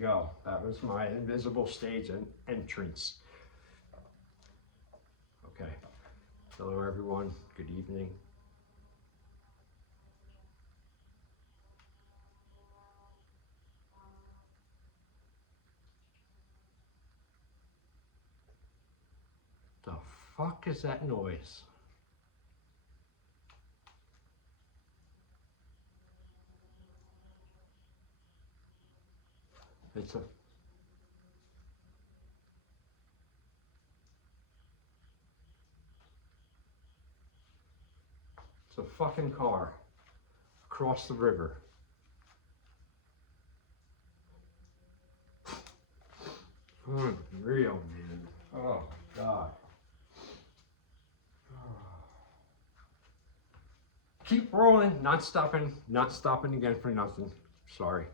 go. That was my invisible stage and entrance. Okay. Hello, everyone. Good evening. The fuck is that noise? It's a fucking car across the river. Unreal, man. Oh, God. Keep rolling, not stopping again for nothing. Sorry.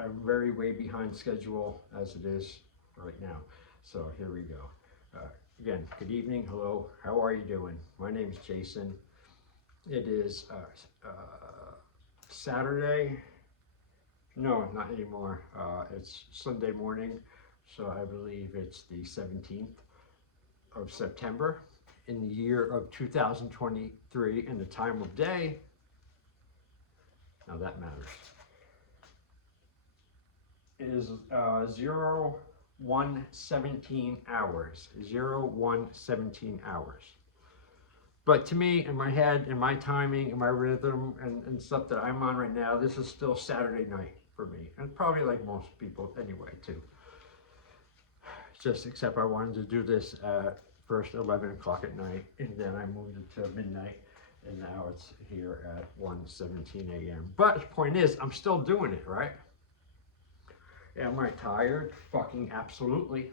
I'm very way behind schedule as it is right now. So here we go. Again, good evening, hello, how are you doing? My name is Jason. It is Saturday. No, not anymore. It's Sunday morning, so I believe it's the 17th of September in the year of 2023, and the time of day, now that matters, is 0117 hours. 0117 hours. But to me, in my head, in my timing, in my rhythm, and stuff that I'm on right now, this is still Saturday night for me. And probably like most people anyway, too. Just except I wanted to do this at first 11 o'clock at night, and then I moved it to midnight, and now it's here at 1:17 a.m. But the point is, I'm still doing it, right? Am I tired? Fucking absolutely.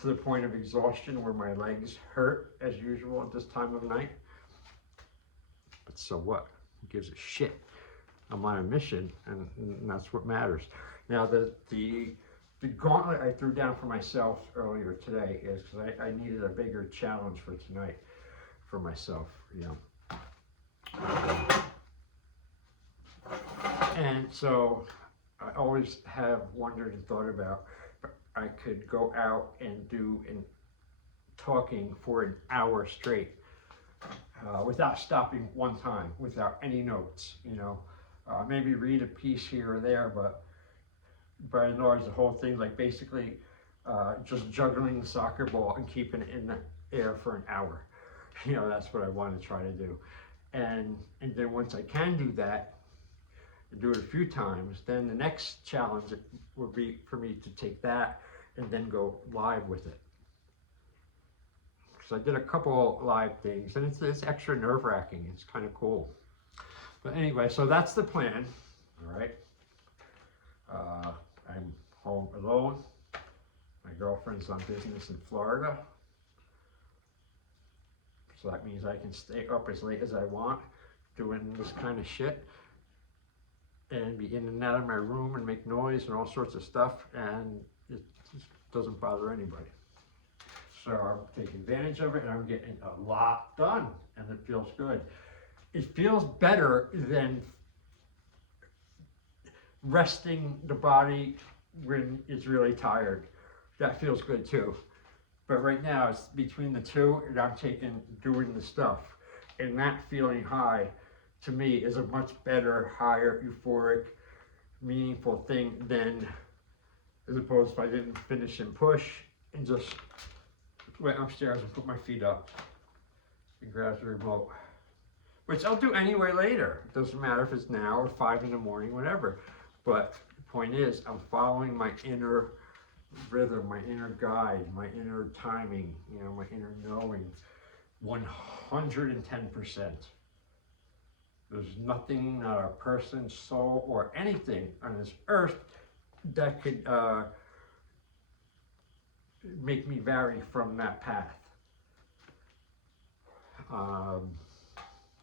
To the point of exhaustion where my legs hurt as usual at this time of night. But so what? Who gives a shit? I'm on a mission, and that's what matters. Now, the gauntlet I threw down for myself earlier today is because I needed a bigger challenge for tonight for myself, you know. And so I always have wondered and thought about if I could go out and do talking for an hour straight without stopping one time, without any notes, you know. Maybe read a piece here or there, but by and large, the whole thing, like basically just juggling the soccer ball and keeping it in the air for an hour. You know, that's what I want to try to do. And then once I can do that, do it a few times, then the next challenge would be for me to take that and then go live with it. So I did a couple live things, and it's extra nerve-wracking. It's kind of cool. But anyway, so that's the plan. All right. I'm home alone. My girlfriend's on business in Florida. So that means I can stay up as late as I want doing this kind of shit and be in and out of my room and make noise and all sorts of stuff, and it just doesn't bother anybody. So I'm taking advantage of it, and I'm getting a lot done, and it feels good. It feels better than resting the body when it's really tired. That feels good too. But right now it's between the two, and I'm doing the stuff. And that feeling high to me is a much better, higher, euphoric, meaningful thing than as opposed if I didn't finish and push and just went upstairs and put my feet up and grab the remote. Which I'll do anyway later. It doesn't matter if it's now or 5 in the morning, whatever. But the point is, I'm following my inner rhythm, my inner guide, my inner timing, you know, my inner knowing, 110%. There's nothing, not a person, soul, or anything on this earth that could make me vary from that path.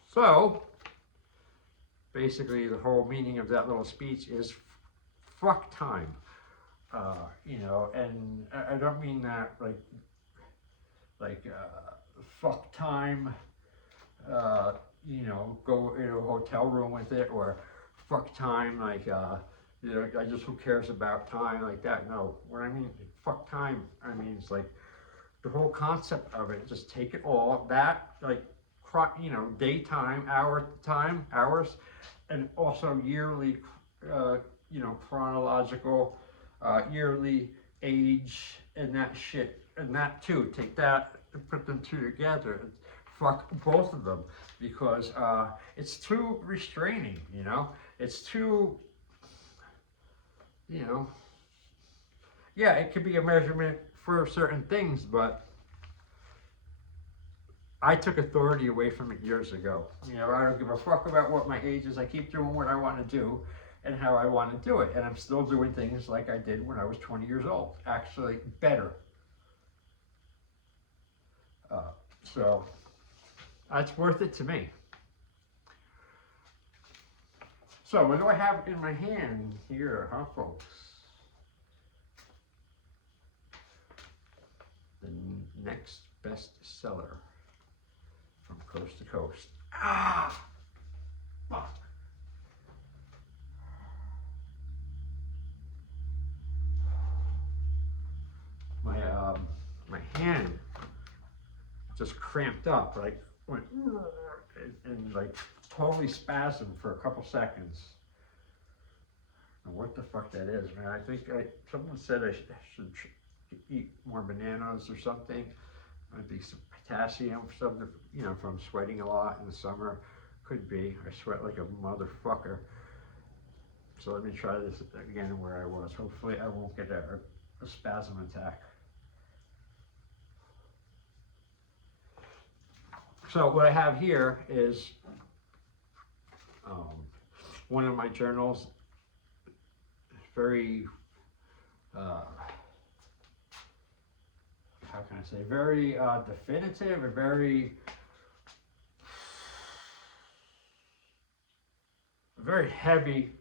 So, basically the whole meaning of that little speech is fuck time. You know, and I don't mean that like fuck time, you know, go in a hotel room with it, or fuck time like, You know, I just, who cares about time like that? No, what I mean, fuck time. I mean, it's like the whole concept of it. Just take it all, that, like, you know, daytime, hours, and also yearly, uh, you know, chronological, yearly age, and that shit, and that too. Take that and put them two together. And fuck both of them, because it's too restraining. You know, it's too, you know, yeah, it could be a measurement for certain things, but I took authority away from it years ago. You know, I don't give a fuck about what my age is. I keep doing what I want to do and how I want to do it. And I'm still doing things like I did when I was 20 years old. Actually, better. So that's worth it to me. So what do I have in my hand here, huh, folks? The next best seller from coast to coast. Ah! Fuck. My hand just cramped up, like went and like totally spasmed for a couple seconds. And what the fuck that is, man? I think someone said I should eat more bananas or something. Might be some potassium, something, you know, from sweating a lot in the summer. Could be. I sweat like a motherfucker. So let me try this again where I was. Hopefully I won't get a spasm attack. So what I have here is one of my journals. Very, how can I say, very definitive and very heavy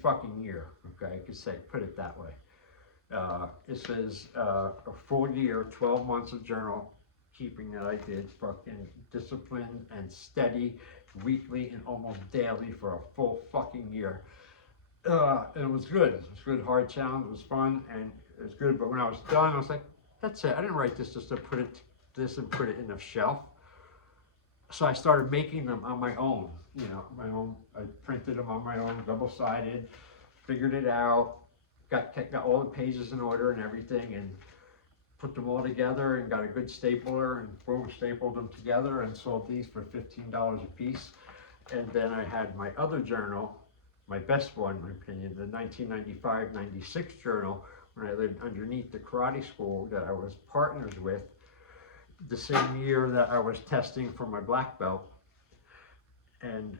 fucking year. Okay, I could say, put it that way. This is a full year, 12 months of journal keeping that I did, fucking disciplined and steady, weekly and almost daily for a full fucking year. And it was good. It was a good, hard challenge. It was fun and it was good. But when I was done, I was like, that's it. I didn't write this just to put it in a shelf. So I started making them on my own. You know, my own. I printed them on my own, double-sided. Figured it out. Got all the pages in order and everything, and put them all together and got a good stapler and boom, stapled them together and sold these for $15 a piece. And then I had my other journal, my best one, in my opinion, the 1995-96 journal, when I lived underneath the karate school that I was partners with, the same year that I was testing for my black belt. And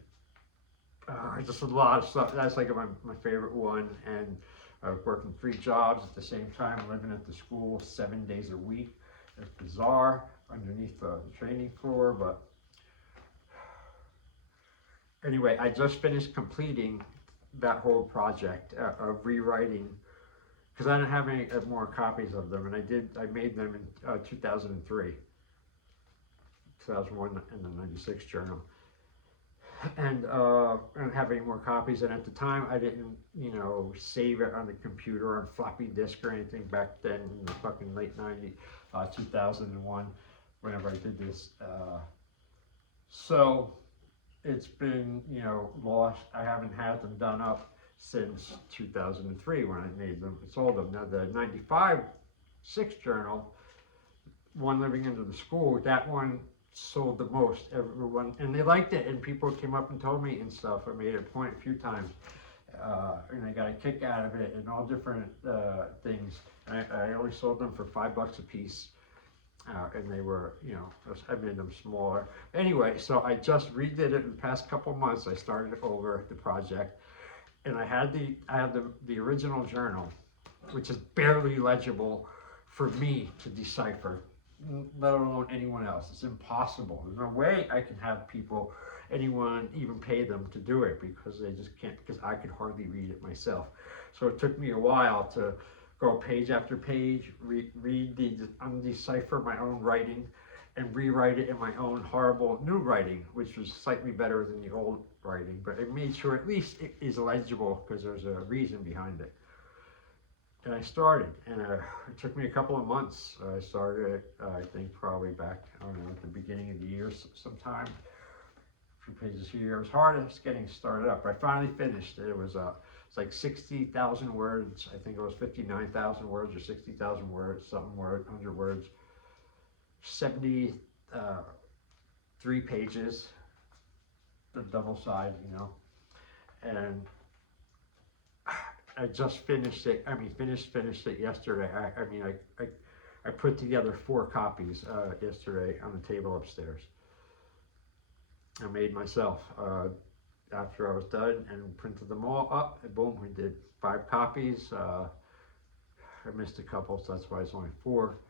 just a lot of stuff. That's like my favorite one. And I was working 3 jobs at the same time, living at the school 7 days a week. It's bizarre underneath the training floor, but anyway, I just finished completing that whole project of rewriting, because I didn't have any more copies of them, and I made them in 2003, 2001 in the 96 journal. And I didn't have any more copies, and at the time I didn't, you know, save it on the computer on floppy disk or anything back then in the fucking late 90s, 2001, whenever I did this. So it's been, you know, lost. I haven't had them done up since 2003 when I made them, sold them. Now the 95-6 journal, one living into the school, that one sold the most. Everyone, and they liked it, and people came up and told me and stuff. I made a point a few times, and I got a kick out of it, and all different things. I always sold them for $5 a piece, and they were, you know, I made them smaller. Anyway, so I just redid it in the past couple months. I started over the project, and I had the original journal, which is barely legible for me to decipher, let alone anyone else. It's impossible. There's no way I can have anyone even pay them to do it, because they just can't, because I could hardly read it myself. So it took me a while to go page after page, decipher my own writing, and rewrite it in my own horrible new writing, which was slightly better than the old writing, but I made sure at least it is legible because there's a reason behind it. And I started, and it took me a couple of months. I started, I think probably back, I don't know, at the beginning of the year sometime. A few pages here. It was hard as getting started up. I finally finished it. It's like 60,000 words. I think it was 59,000 words or 60,000 words, something word, 100 words. 73 pages, the double side, and I just finished it. I mean, finished it yesterday. I put together 4 copies yesterday on the table upstairs. I made myself after I was done and printed them all up. And boom, we did 5 copies. I missed a couple, so that's why it's only 4.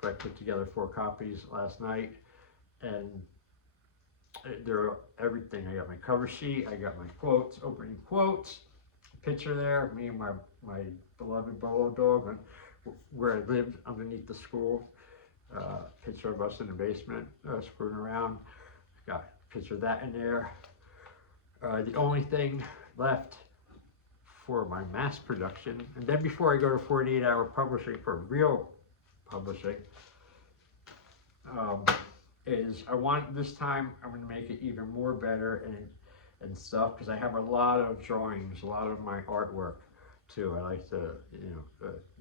But I put together 4 copies last night, and they're everything. I got my cover sheet, I got my quotes, opening quotes, picture there, me and my beloved Bolo dog, and where I lived underneath the school. Picture of us in the basement, screwing around. Got a picture of that in there. The only thing left for my mass production, and then before I go to 48-hour publishing for real publishing, is I want this time I'm going to make it even more better and stuff, because I have a lot of drawings, a lot of my artwork too. I like to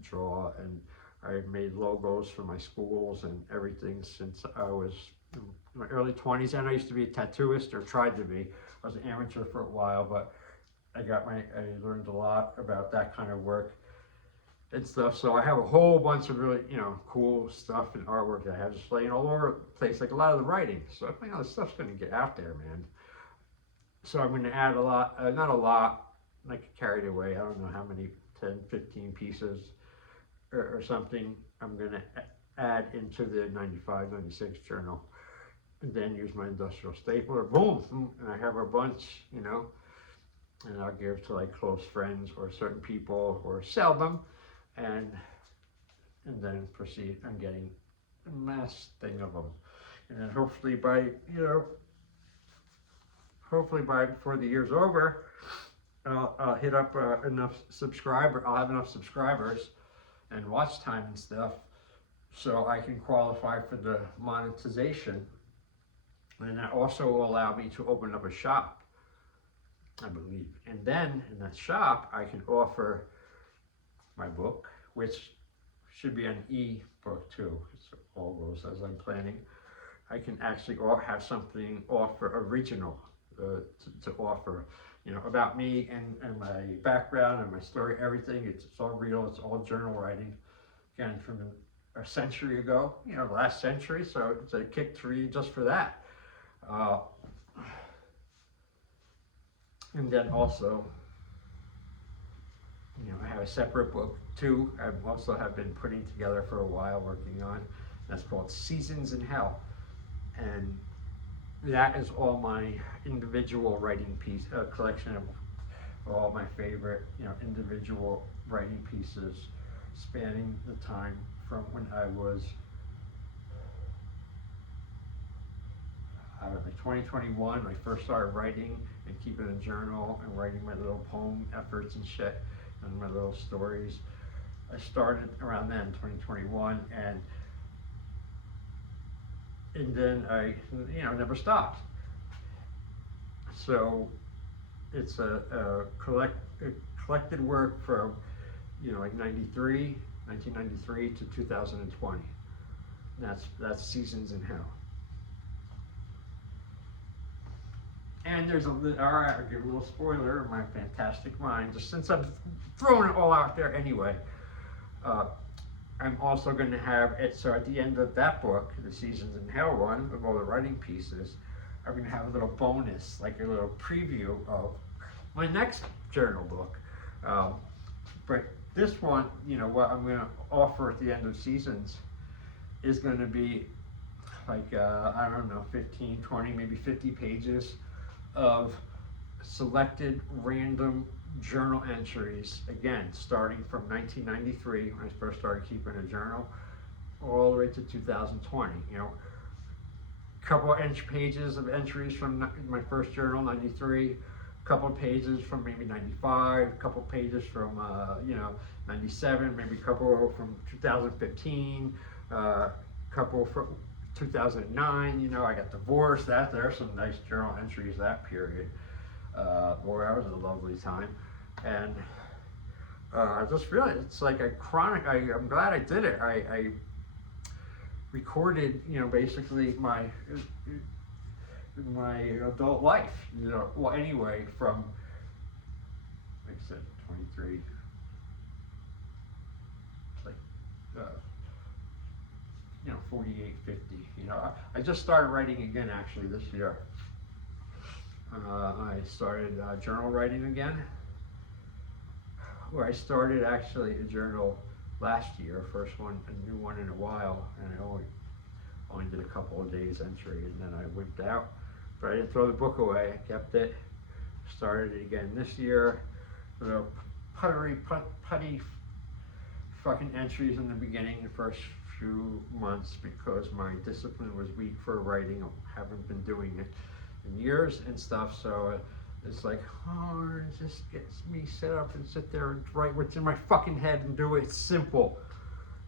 draw, and I've made logos for my schools and everything since I was in my early 20s, and I used to be a tattooist, or tried to be. I was an amateur for a while, but I learned a lot about that kind of work and stuff. So I have a whole bunch of really, cool stuff and artwork that I have just laying all over the place, like a lot of the writing. So I think all this stuff's going to get out there, man. So I'm going to add a lot, not a lot, I get carried away. I don't know how many, 10, 15 pieces or something I'm going to add into the 95, 96 journal. And then use my industrial stapler, boom, and I have a bunch, and I'll give to like close friends or certain people, or sell them. And then proceed on getting a mass thing of them, and then hopefully before the year's over, I'll hit up enough subscriber. I'll have enough subscribers and watch time and stuff, so I can qualify for the monetization, and that also will allow me to open up a shop, I believe. And then in that shop, I can offer my book, which should be an e-book too. It all goes as I'm planning. I can actually have something original to offer, about me and my background and my story, everything. It's all real. It's all journal writing, again, from a century ago, last century. So it's a kick to read just for that. And then also, I have a separate book too. I also have been putting together for a while, working on. That's called Seasons in Hell, and that is all my individual writing piece, collection of all my favorite, individual writing pieces, spanning the time from when I was like 2021, when I first started writing and keeping a journal and writing my little poem efforts and shit, and my little stories. I started around then, 2021, and then I, never stopped. So it's a collected work from, like 1993 to 2020. That's Seasons in Hell. And there's I'll give a little spoiler of my fantastic mind, just since I'm throwing it all out there anyway. I'm also going to have it, so at the end of that book, the Seasons in Hell one, of all the writing pieces, I'm going to have a little bonus, like a little preview of my next journal book. But this one, what I'm going to offer at the end of Seasons is going to be like, I don't know, 15, 20, maybe 50 pages of selected random journal entries, again, starting from 1993, when I first started keeping a journal, all the way to 2020. couple of pages of entries from my first journal, 93, a couple of pages from maybe 95, a couple of pages from, 97, maybe a couple from 2015, a couple from 2009, I got divorced, there's some nice journal entries that period. Boy, that was a lovely time. And I just really, it's like a chronic, I'm glad I did it. I recorded, basically my adult life, well, anyway, from, like I said, 23, like, 48, 50, I just started writing again, actually, this year. I started journal writing again, where I started actually a journal last year, first one, a new one in a while, and I only did a couple of days entry, and then I wimped out. But I didn't throw the book away. I kept it. Started it again this year. Putty fucking entries in the beginning, the first few months, because my discipline was weak for writing. I haven't been doing it in years and stuff, so it's like, oh, it just gets me set up and sit there and write what's in my fucking head and do it. It's simple.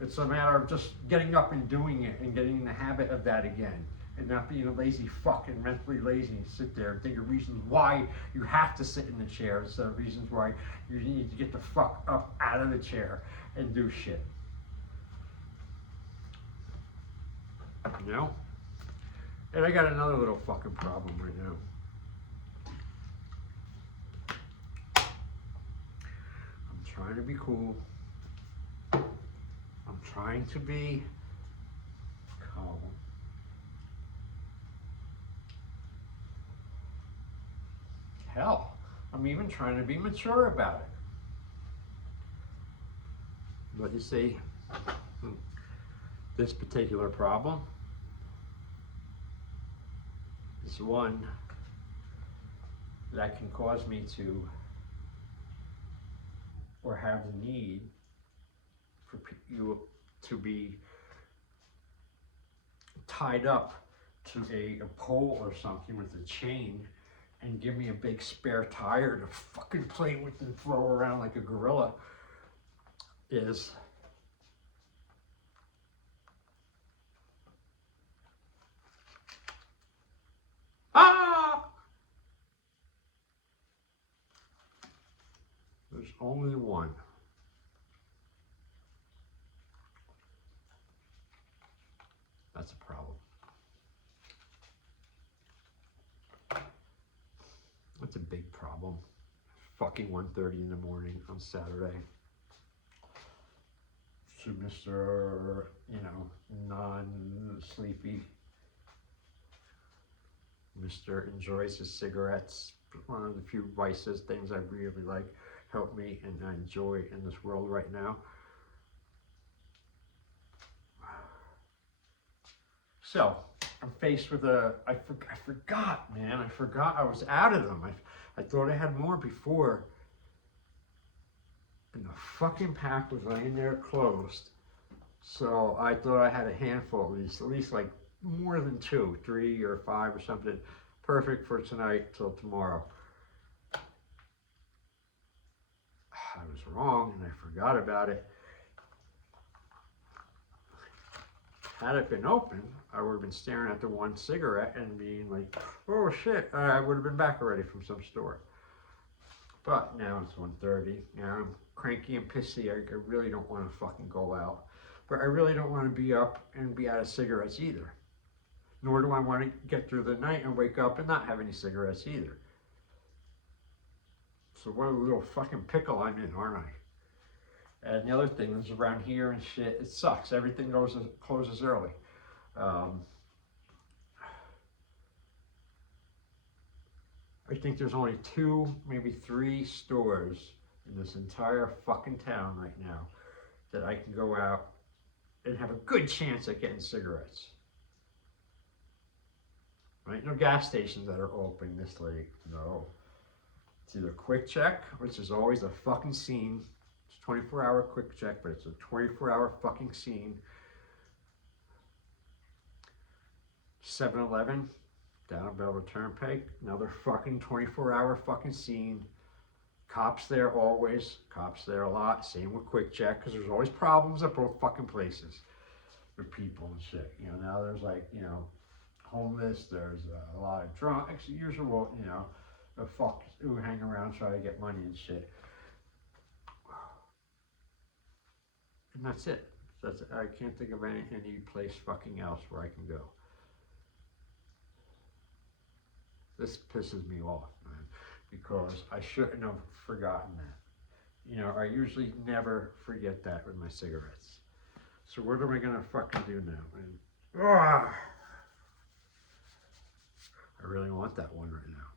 It's a matter of just getting up and doing it and getting in the habit of that again, and not being a lazy fuck and mentally lazy and sit there and think of reasons why you have to sit in the chair instead of reasons why you need to get the fuck up out of the chair and do shit. And I got another little fucking problem right now. I'm trying to be cool. I'm trying to be calm. Hell, I'm even trying to be mature about it. But you see, this particular problem is one that can cause me to, or have the need for you to be tied up to a pole or something with a chain and give me a big spare tire to fucking play with and throw around like a gorilla is there's only one. That's a problem. That's a big problem. Fucking 1:30 in the morning on Saturday. To Mr., non-sleepy. Mr. enjoys his cigarettes. One of the few vices, things I really like, help me and I enjoy in this world right now. So, I'm faced with I forgot, man. I forgot I was out of them. I thought I had more before. And the fucking pack was laying there closed. So I thought I had a handful at least like more than 2, 3 or 5 or something. Perfect for tonight till tomorrow. I was wrong and I forgot about it. Had it been open, I would have been staring at the one cigarette and being like, oh shit, I would have been back already from some store. But now it's 1:30. Now I'm cranky and pissy. I really don't want to fucking go out. But I really don't want to be up and be out of cigarettes either. Nor do I want to get through the night and wake up and not have any cigarettes either. So what a little fucking pickle I'm in, aren't I? And the other thing is around here and shit, it sucks. Everything closes early. I think there's only 2, maybe 3 stores in this entire fucking town right now that I can go out and have a good chance at getting cigarettes. Right? No gas stations that are open this late. No. It's either Quick Check, which is always a fucking scene. It's a 24-hour Quick Check, but it's a 24-hour fucking scene. 7-Eleven down at Belleville Turnpike. Another fucking 24-hour fucking scene. Cops there always. Cops there a lot. Same with Quick Check, because there's always problems at both fucking places with people and shit. You know, now there's like, you know, homeless. There's a lot of drunks. Usual, you know, the fuck who hang around trying to get money and shit. And that's it. I can't think of any place fucking else where I can go. This pisses me off, man, because I shouldn't have forgotten that. You know, I usually never forget that with my cigarettes. So what am I gonna fucking do now? And, I really want that one right now.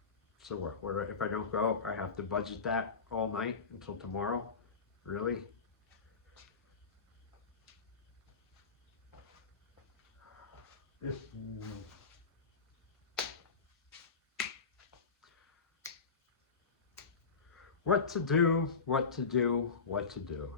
So what if I don't go? I have to budget that all night until tomorrow? Really? This. What to do, what to do, what to do.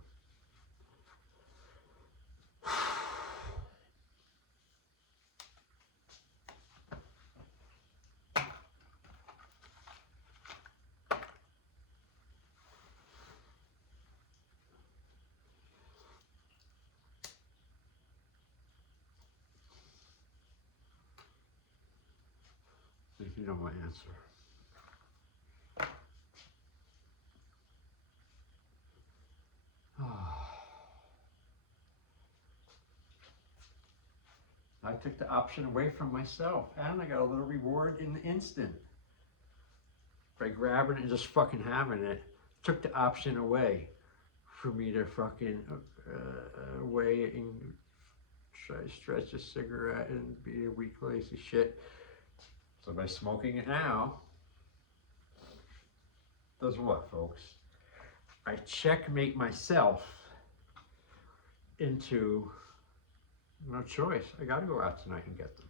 If you know my answer. I took the option away from myself, and I got a little reward in the instant. By grabbing it and just fucking having it, took the option away for me to fucking wait and try to stretch a cigarette and be a weak, lazy shit. So by smoking it now, does what, folks? I checkmate myself into no choice. I gotta go out tonight and get them.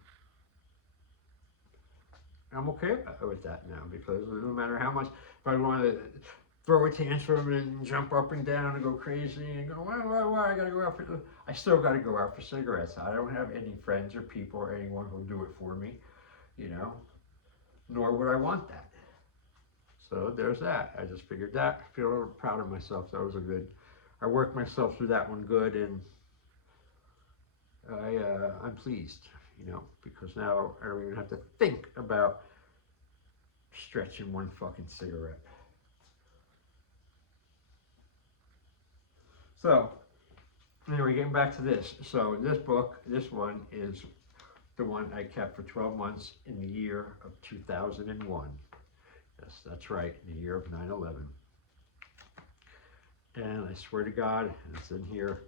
I'm okay with that now, because no matter how much, if I want to throw a tantrum and jump up and down and go crazy and go, why, I gotta go out for, I still gotta go out for cigarettes. I don't have any friends or people or anyone who'll do it for me, you know, nor would I want that. So there's that. I just figured that. I feel proud of myself. That was I worked myself through that one good, and I'm pleased, you know, because now I don't even have to think about stretching one fucking cigarette. So, anyway, getting back to this. So this book, this one is the one I kept for 12 months in the year of 2001. Yes, that's right, in the year of 9/11. And I swear to God, it's in here,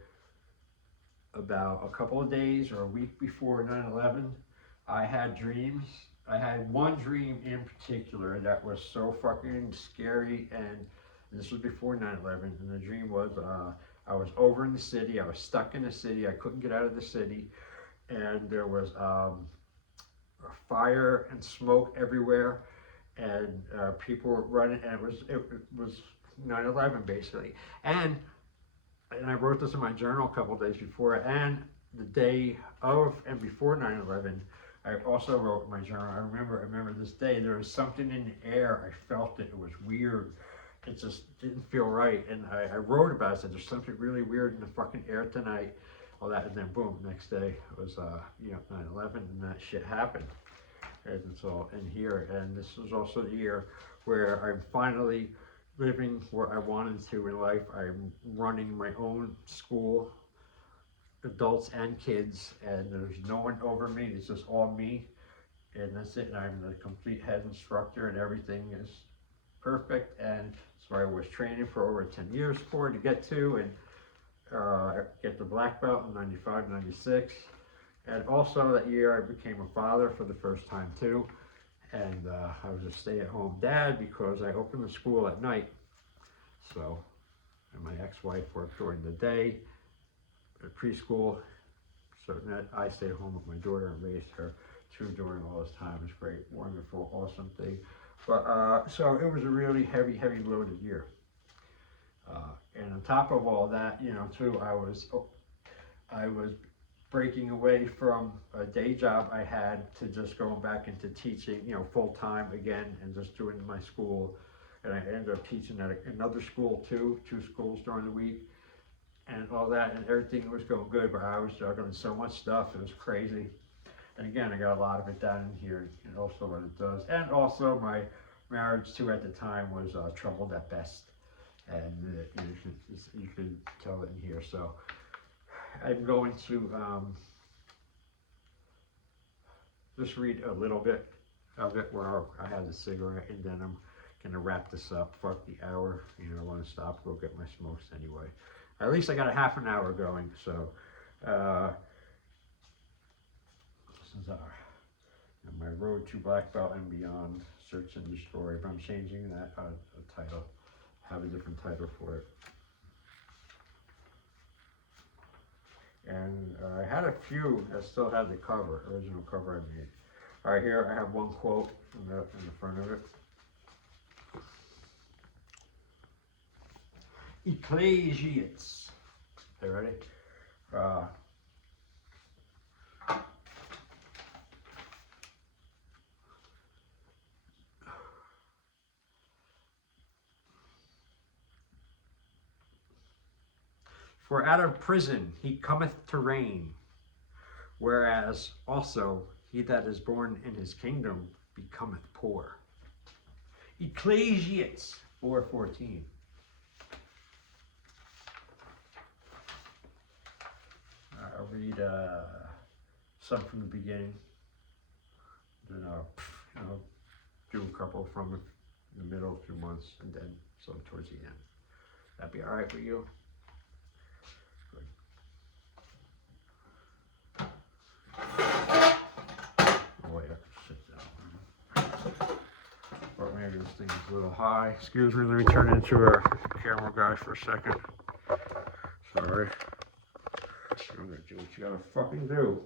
about a couple of days or a week before 9/11, I had dreams. I had one dream in particular that was so fucking scary, and this was before 9/11, and the dream was I was over in the city. I was stuck in the city. I couldn't get out of the city, and there was fire and smoke everywhere, and people were running, and it was 9/11 basically. And I wrote this in my journal a couple of days before, and the day of and before 9/11, I also wrote in my journal, I remember this day, there was something in the air. I felt it was weird. It just didn't feel right. And I wrote about it. I said, there's something really weird in the fucking air tonight. All that, and then boom, next day it was 9/11, and that shit happened. And it's all in here. And this was also the year where I'm finally living where I wanted to in life. I'm running my own school, adults and kids, and there's no one over me. It's just all me, and that's it. And I'm the complete head instructor, and everything is perfect. And so I was training for over 10 years for to get to, and get the black belt in 95, 96. And also that year I became a father for the first time too. And I was a stay-at-home dad because I opened the school at night. So, and my ex-wife worked during the day at preschool. So that I stayed home with my daughter and raised her too during all this time. It was great, wonderful, awesome thing. But so it was a really heavy loaded year. And on top of all that, you know, too, I was breaking away from a day job I had to just going back into teaching, full time again and just doing my school. And I ended up teaching at another school too, 2 schools during the week and all that, and everything was going good, but I was juggling so much stuff, it was crazy. And again, I got a lot of it down in here, and also what it does. And also my marriage too at the time was troubled at best. And you can tell it in here. So I'm going to just read a little bit of it where I had a cigarette, and then I'm gonna wrap this up. Fuck the hour, I want to stop, go get my smokes anyway. At least I got a half an hour going. So this is my road to black belt and beyond, search and destroy. But I'm changing that title. Have a different title for it. And I had a few that still had the cover, original cover I made. All right, here I have one quote in the front of it. Ecclesiastes. Okay, ready? For out of prison he cometh to reign, whereas also he that is born in his kingdom becometh poor. Ecclesiastes 4:14. I'll read some from the beginning, then I'll do a couple from the middle, 2 months, and then some towards the end. That'd be all right with you? Good. Oh wait, I can sit down. Or maybe this thing is a little high. Excuse me, let me turn into a camera guy for a second. Sorry. I'm gonna do what you gotta fucking do.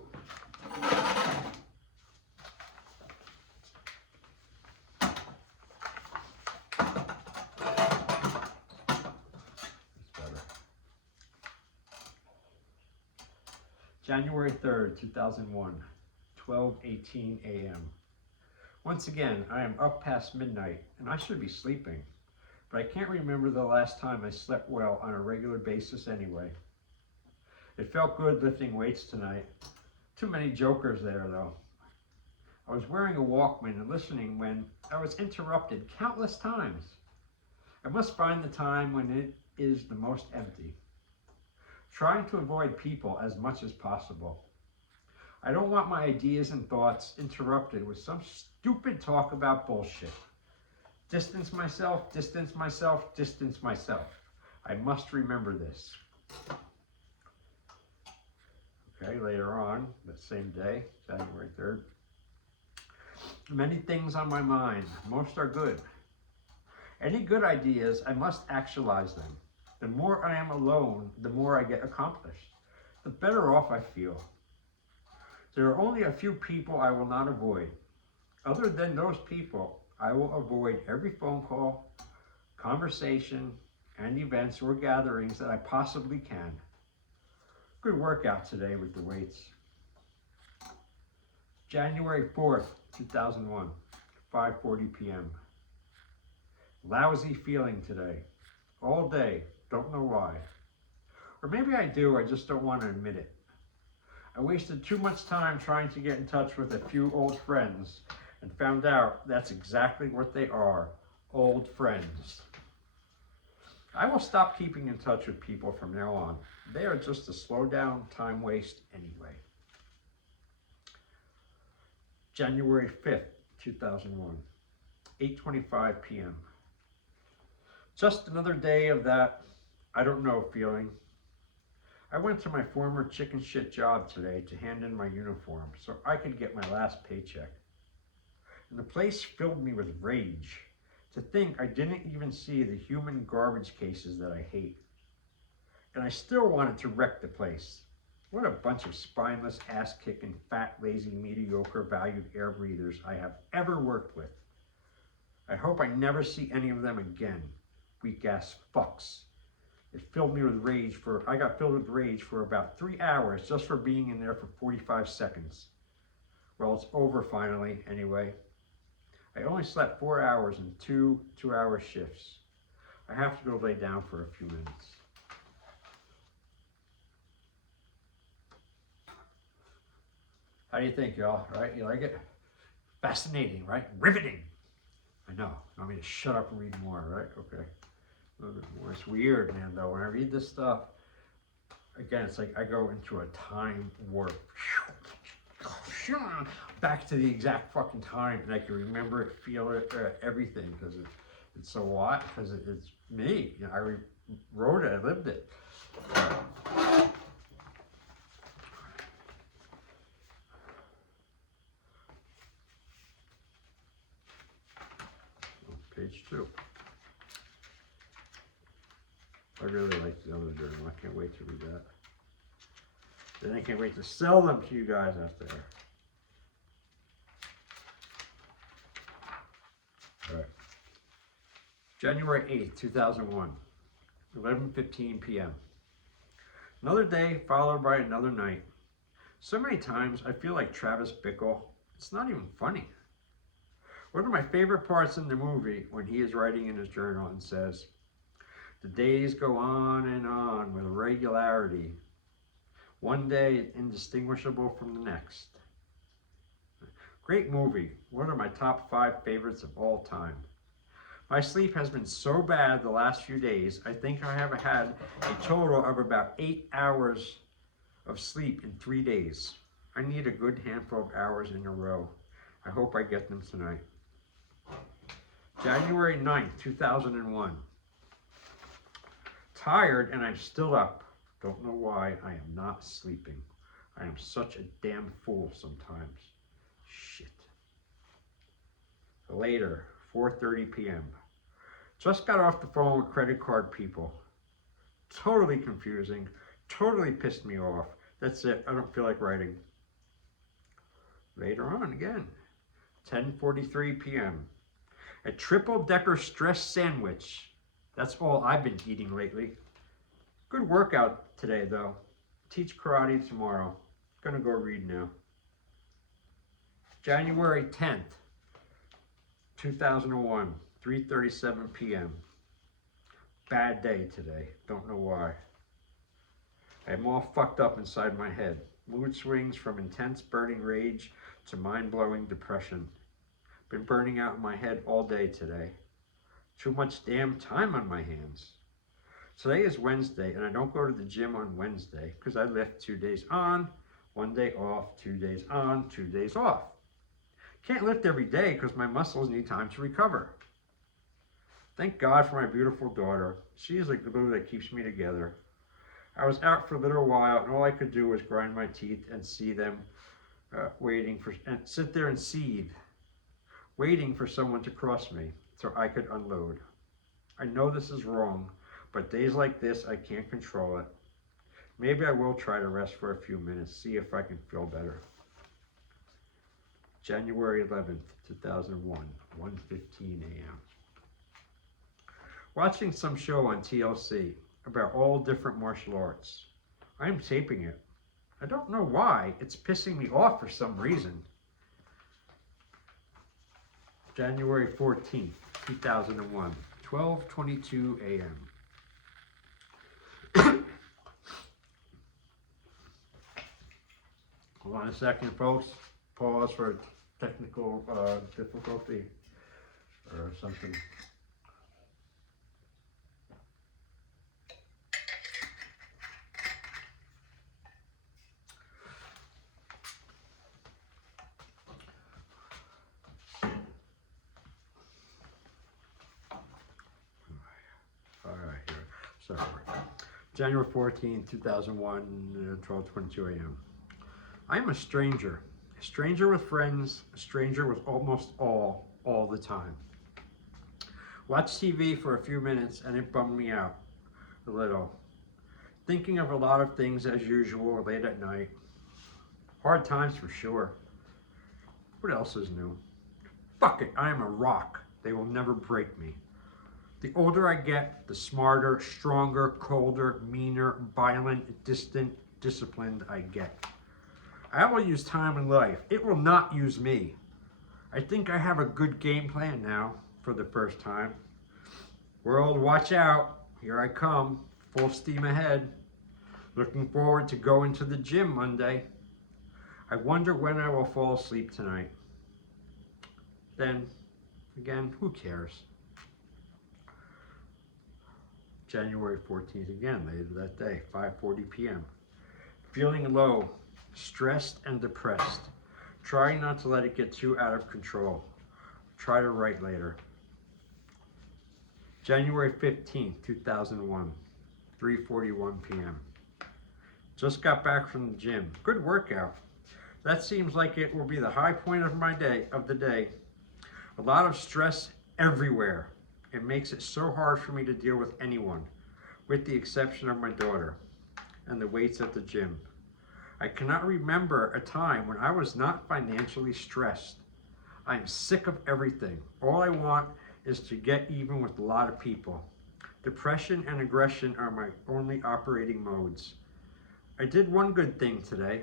January 3rd, 2001, 12:18 a.m. Once again, I am up past midnight, and I should be sleeping, but I can't remember the last time I slept well on a regular basis anyway. It felt good lifting weights tonight. Too many jokers there, though. I was wearing a Walkman and listening when I was interrupted countless times. I must find the time when it is the most empty. Trying to avoid people as much as possible. I don't want my ideas and thoughts interrupted with some stupid talk about bullshit. Distance myself, distance myself, distance myself. I must remember this. Okay, later on, that same day, January 3rd. Many things on my mind. Most are good. Any good ideas, I must actualize them. The more I am alone, the more I get accomplished. The better off I feel. There are only a few people I will not avoid. Other than those people, I will avoid every phone call, conversation, and events or gatherings that I possibly can. Good workout today with the weights. January 4th, 2001, 5:40 p.m. Lousy feeling today. All day. Don't know why. Or maybe I do, I just don't want to admit it. I wasted too much time trying to get in touch with a few old friends and found out that's exactly what they are, old friends. I will stop keeping in touch with people from now on. They are just a slow down time waste anyway. January 5th, 2001, 8:25 p.m. Just another day of that I don't know feeling. I went to my former chicken shit job today to hand in my uniform so I could get my last paycheck. And the place filled me with rage to think I didn't even see the human garbage cases that I hate. And I still wanted to wreck the place. What a bunch of spineless, ass-kicking, fat, lazy, mediocre, valued air breathers I have ever worked with. I hope I never see any of them again. Weak-ass fucks. It filled me with rage I got filled with rage for about 3 hours just for being in there for 45 seconds. Well, it's over finally, anyway. I only slept 4 hours in two 2-hour shifts. I have to go lay down for a few minutes. How do you think, y'all? Right? You like it? Fascinating, right? Riveting. I know. You want me to shut up and read more, right? Okay. A little bit more. It's weird, man, though. When I read this stuff, again, it's like I go into a time warp. Back to the exact fucking time, and I can remember it, feel it, everything, because it's so what? Because it's me. You know, I wrote it, I lived it. Page 2. I really like the other journal. I can't wait to read that. Then I can't wait to sell them to you guys out there. All right. January 8th, 2001, 11:15 p.m. Another day followed by another night. So many times I feel like Travis Bickle. It's not even funny. One of my favorite parts in the movie when he is writing in his journal and says, "The days go on and on with regularity. One day is indistinguishable from the next." Great movie. One of my top 5 favorites of all time. My sleep has been so bad the last few days, I think I have had a total of about 8 hours of sleep in 3 days. I need a good handful of hours in a row. I hope I get them tonight. January 9th, 2001. Tired and I'm still up. Don't know why I am not sleeping. I am such a damn fool sometimes. Shit. Later, 4:30 p.m. Just got off the phone with credit card people. Totally confusing. Totally pissed me off. That's it. I don't feel like writing. Later on again. 10:43 p.m. A triple-decker stress sandwich. That's all I've been eating lately. Good workout today, though. Teach karate tomorrow. Gonna go read now. January 10th, 2001, 3:37 p.m. Bad day today. Don't know why. I'm all fucked up inside my head. Mood swings from intense burning rage to mind-blowing depression. Been burning out in my head all day today. Too much damn time on my hands. Today is Wednesday, and I don't go to the gym on Wednesday because I lift 2 days on, 1 day off, 2 days on, 2 days off. Can't lift every day because my muscles need time to recover. Thank God for my beautiful daughter. She is the glue that keeps me together. I was out for a little while, and all I could do was grind my teeth and see them and sit there and seethe, waiting for someone to cross me so I could unload. I know this is wrong, but days like this, I can't control it. Maybe I will try to rest for a few minutes, see if I can feel better. January 11th, 2001, 1:15 a.m. Watching some show on TLC about all different martial arts. I am taping it. I don't know why. It's pissing me off for some reason. January 14th, 2001, 12:22 a.m. Hold on a second, folks. Pause for technical difficulty or something. All right, here. Sorry. January 14th, 2001, 12:22 a.m. I am a stranger with friends, a stranger with almost all the time. Watch TV for a few minutes and it bummed me out a little. Thinking of a lot of things as usual late at night. Hard times for sure. What else is new? Fuck it, I am a rock. They will never break me. The older I get, the smarter, stronger, colder, meaner, violent, distant, disciplined I get. I will use time in life. It will not use me. I think I have a good game plan now for the first time. World, watch out. Here I come. Full steam ahead. Looking forward to going to the gym Monday. I wonder when I will fall asleep tonight. Then, again, who cares? January 14th again, later that day, 5:40 p.m. Feeling low, stressed and depressed. Trying not to let it get too out of control. Try to write later. January 15th, 2001, 3:41 p.m. Just got back from the gym. Good workout. That seems like it will be the high point of the day. A lot of stress everywhere. It makes it so hard for me to deal with anyone, with the exception of my daughter and the weights at the gym. I cannot remember a time when I was not financially stressed. I am sick of everything. All I want is to get even with a lot of people. Depression and aggression are my only operating modes. I did one good thing today.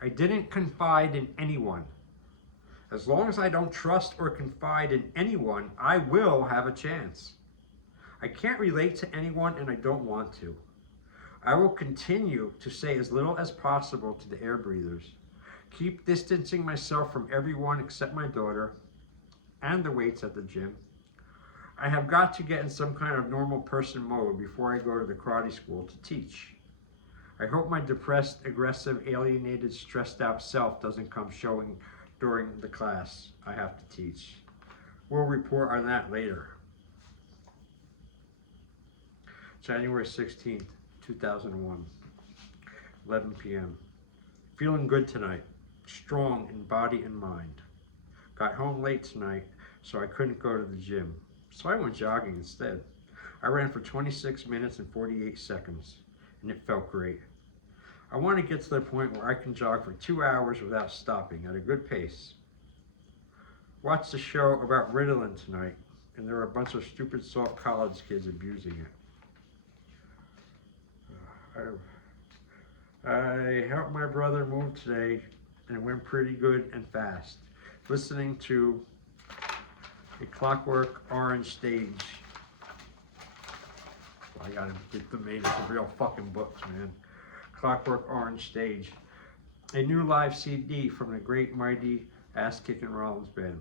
I didn't confide in anyone. As long as I don't trust or confide in anyone, I will have a chance. I can't relate to anyone and I don't want to. I will continue to say as little as possible to the air breathers. Keep distancing myself from everyone except my daughter and the weights at the gym. I have got to get in some kind of normal person mode before I go to the karate school to teach. I hope my depressed, aggressive, alienated, stressed out self doesn't come showing during the class I have to teach. We'll report on that later. January 16th, 2001, 11 p.m. Feeling good tonight, strong in body and mind. Got home late tonight, so I couldn't go to the gym. So I went jogging instead. I ran for 26 minutes and 48 seconds, and it felt great. I want to get to the point where I can jog for 2 hours without stopping at a good pace. Watched the show about Ritalin tonight, and there are a bunch of stupid soft college kids abusing it. I helped my brother move today, and it went pretty good and fast. Listening to A Clockwork Orange stage. Well, I gotta get them made into real fucking books, man. Clockwork Orange stage. A new live CD from the great mighty ass-kicking Rollins band.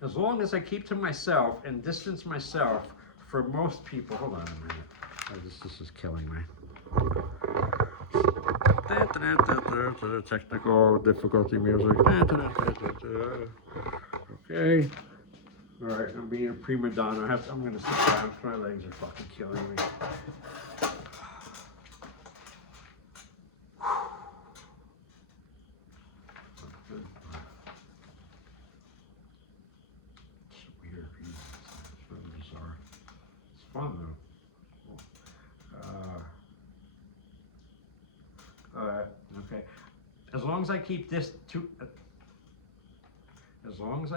As long as I keep to myself and distance myself from most people. Hold on a minute. Oh, this is killing me. Technical difficulty music. Okay. All right, I'm being a prima donna. I'm gonna sit down. My legs are fucking killing me. It's weird. It's really bizarre. It's fun though. Okay. As long as I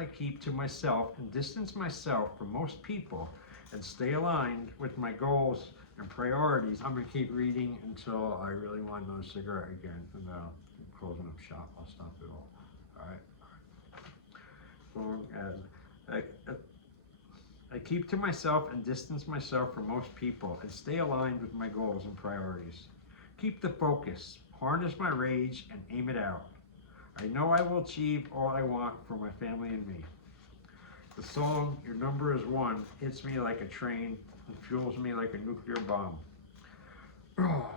keep to myself and distance myself from most people and stay aligned with my goals and priorities, I'm gonna keep reading until I really want another cigarette again, and I'm closing up shop. I'll stop it all. All right. As long as I keep to myself and distance myself from most people and stay aligned with my goals and priorities. Keep the focus, harness my rage, and aim it out. I know I will achieve all I want for my family and me. The song, Your Number Is One, hits me like a train and fuels me like a nuclear bomb. Oh,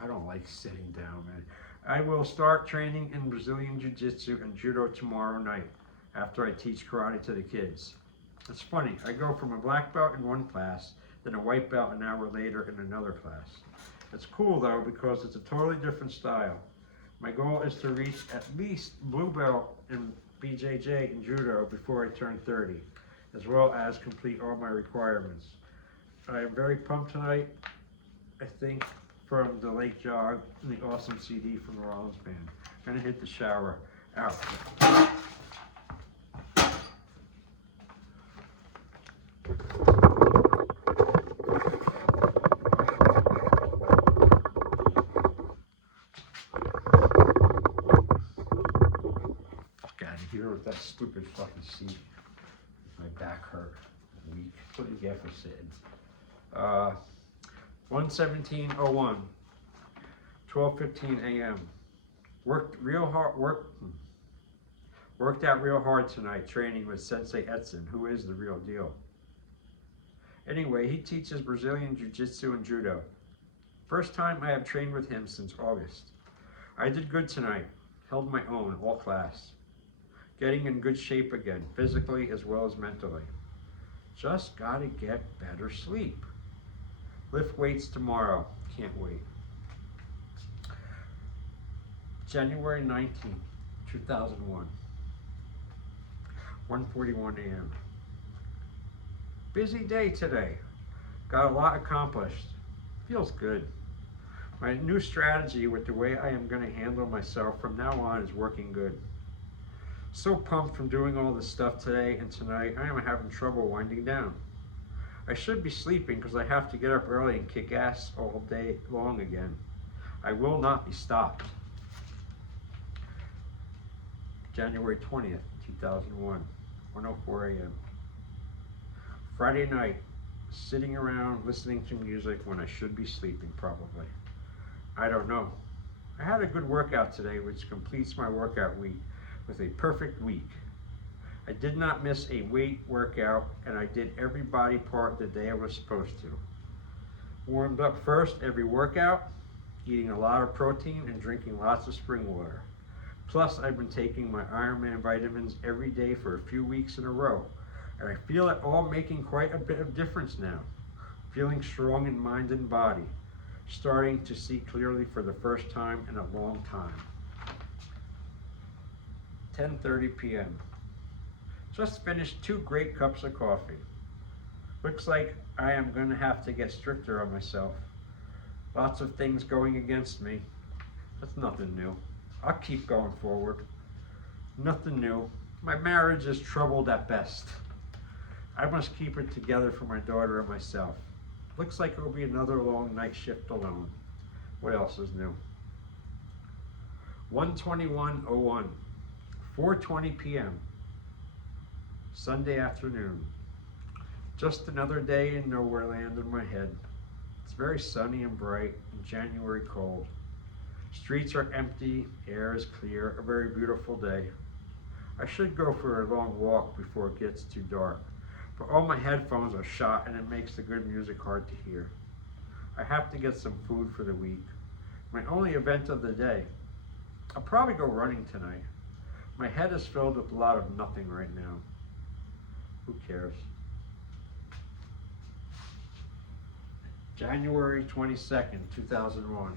I don't like sitting down, man. I will start training in Brazilian Jiu-Jitsu and Judo tomorrow night after I teach karate to the kids. It's funny, I go from a black belt in one class, then a white belt an hour later in another class. It's cool though because it's a totally different style. My goal is to reach at least blue belt in BJJ and Judo before I turn 30, as well as complete all my requirements. I am very pumped tonight, I think, from the late jog and the awesome CD from the Rollins band. I'm gonna hit the shower. Out. here with that stupid fucking seat. My back hurt. Weak. That's what you get for sitting. 1:17:01. 12:15 a.m. Worked out real hard tonight training with Sensei Edson, who is the real deal. Anyway, he teaches Brazilian Jiu-Jitsu and Judo. First time I have trained with him since August. I did good tonight, held my own all class. Getting in good shape again, physically as well as mentally. Just gotta get better sleep. Lift weights tomorrow, can't wait. January 19th, 2001. 1:41 a.m. Busy day today. Got a lot accomplished. Feels good. My new strategy with the way I am going to handle myself from now on is working good. So pumped from doing all this stuff today and tonight, I am having trouble winding down. I should be sleeping because I have to get up early and kick ass all day long again. I will not be stopped. January 20th, 2001, 1:04 a.m. Friday night, sitting around listening to music when I should be sleeping probably. I don't know. I had a good workout today, which completes my workout week with a perfect week. I did not miss a weight workout, and I did every body part the day I was supposed to. Warmed up first every workout, eating a lot of protein and drinking lots of spring water. Plus, I've been taking my Ironman vitamins every day for a few weeks in a row, and I feel it all making quite a bit of difference now. Feeling strong in mind and body, starting to see clearly for the first time in a long time. 10:30 p.m. Just finished 2 great cups of coffee. Looks like I am going to have to get stricter on myself. Lots of things going against me. That's nothing new. I'll keep going forward. Nothing new. My marriage is troubled at best. I must keep it together for my daughter and myself. Looks like it will be another long night shift alone. What else is new? 1:21:01. 4:20 p.m. Sunday afternoon. Just another day in nowhere land in my head. It's very sunny and bright and January cold. Streets are empty, air is clear, a very beautiful day. I should go for a long walk before it gets too dark, but all my headphones are shot and it makes the good music hard to hear. I have to get some food for the week. My only event of the day. I'll probably go running tonight. My head is filled with a lot of nothing right now. Who cares? January 22nd, 2001.